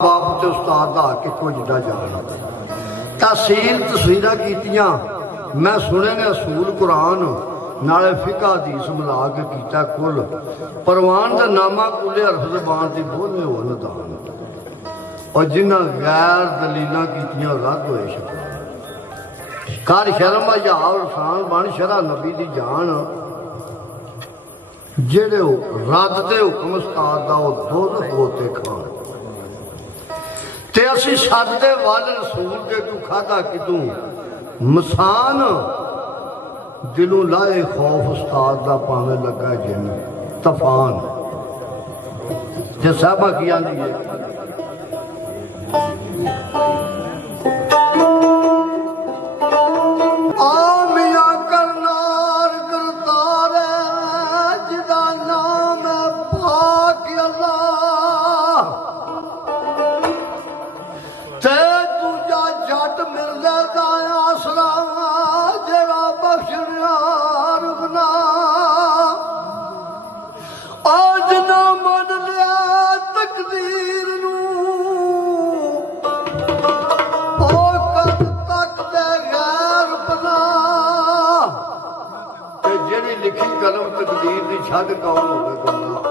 बाप ते उस्ताद दा कितों जिदा जान तहसील तस्वीरां कीतियां मैं सुने ने असूल कुरान नाले फिका हदीस मिला के कीता कुल परवान दा नामा कुले हरफ ज़बान दी बोले हो नदान और जिन्हां गैर दलीलां कीतियां रद्द होए शकरान कर शर्म या इंसान बन शरा नबी दी जान जेड़े रद्द दे हुक्म उस्ताद दा दोज़ख होते खान ते असी सददे वल रसूल दे तू खादा कितों मसान दिलों लाए खौफ उस्ताद दा पावे लगा जिन तफान जे साहबा की आंदी है लिखी कलम तकदीर दी छड़ कौन होवे गुमराह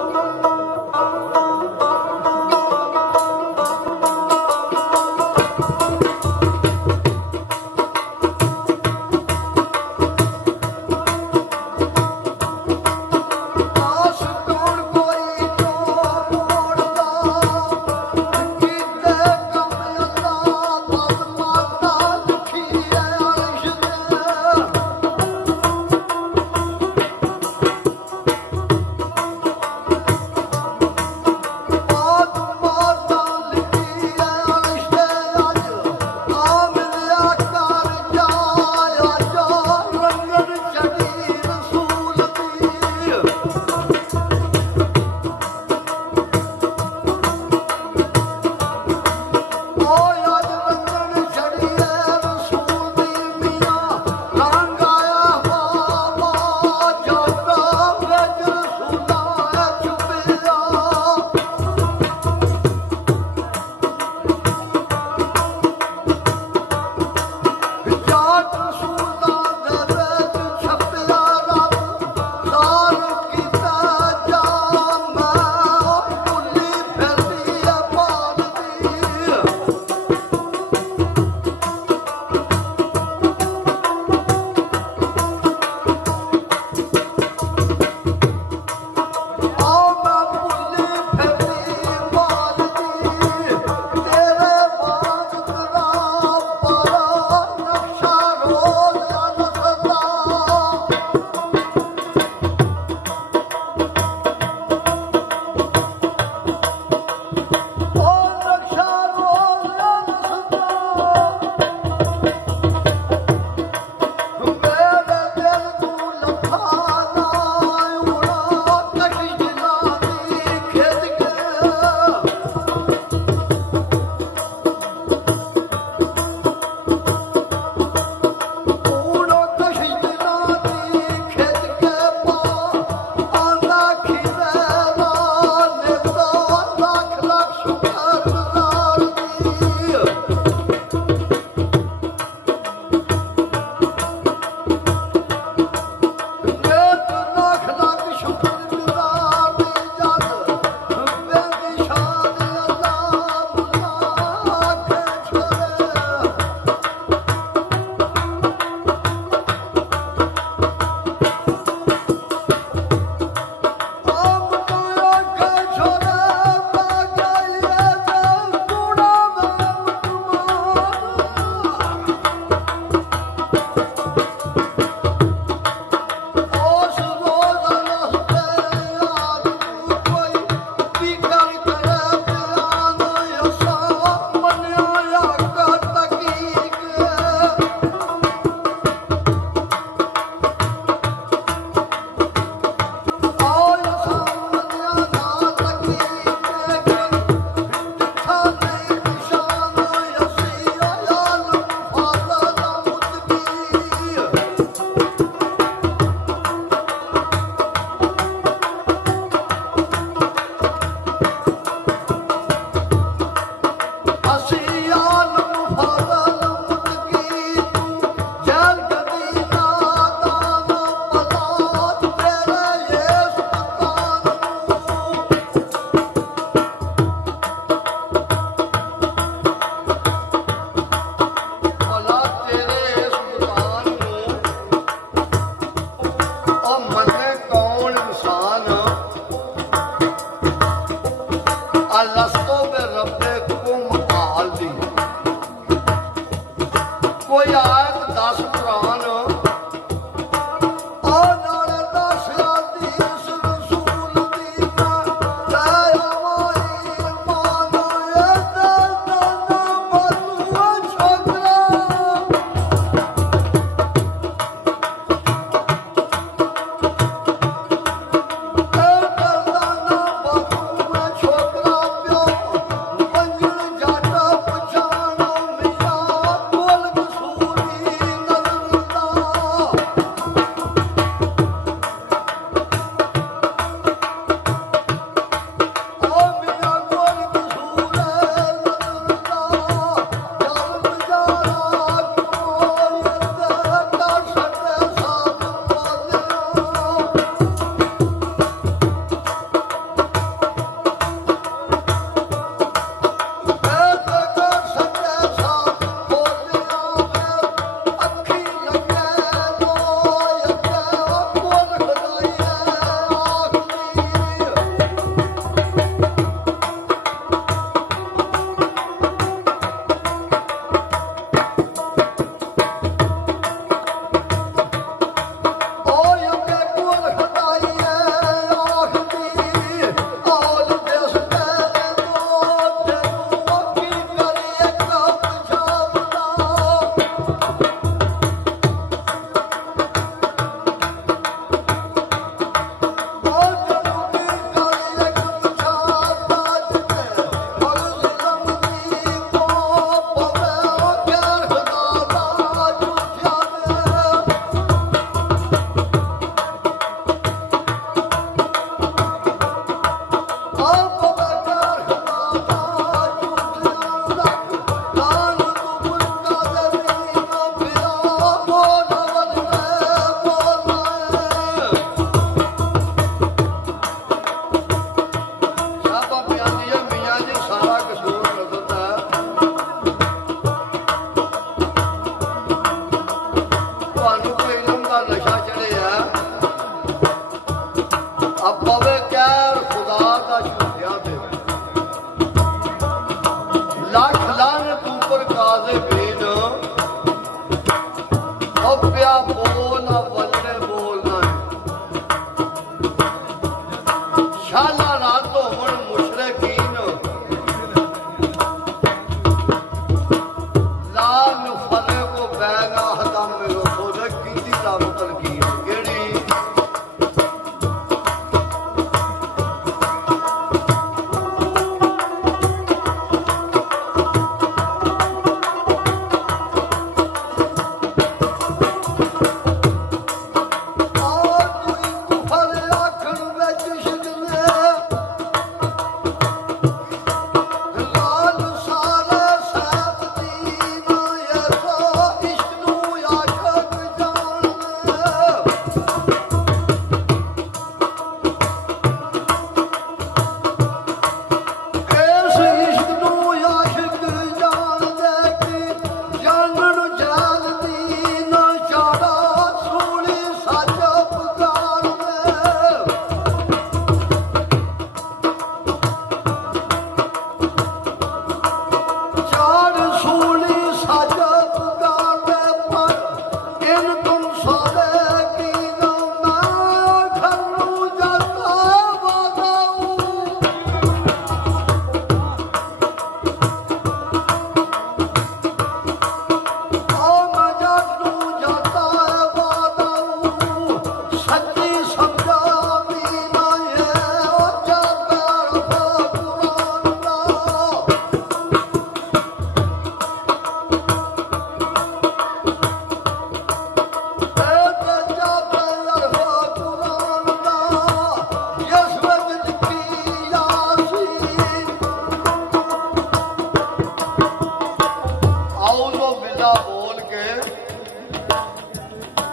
ਉੱਚਾ ਬੋਲ ਕੇ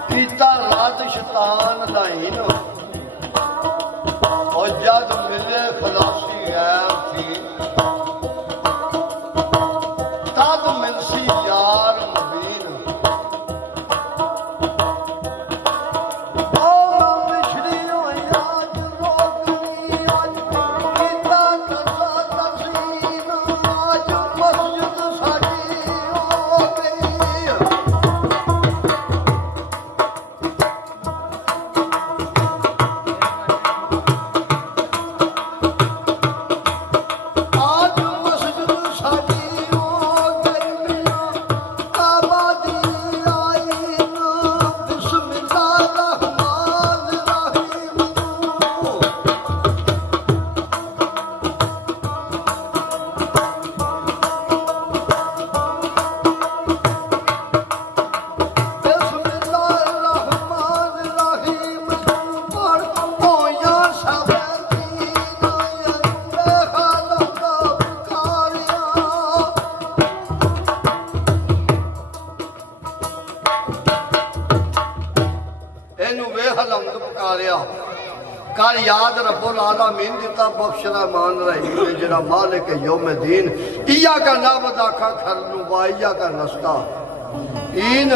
ਕੀਤਾ ਰਾਤ ਸ਼ੈਤਾਨ ਦਾ ਹੀਨ ਔਰ ਜਦ ਮਿਲੇ ਖਲਾਸੀ ਗੈਰ ਸੀ ਤਦ ਮਿਲਸੀ ਯਾਰ ਮਬੀਨ कर याद रब्बुल आलमीन दिता बख्शना मान रहीम ने जरा मालिक यौमद्दीन इया का नाबदा खा खरनु वाइया का नस्ता इन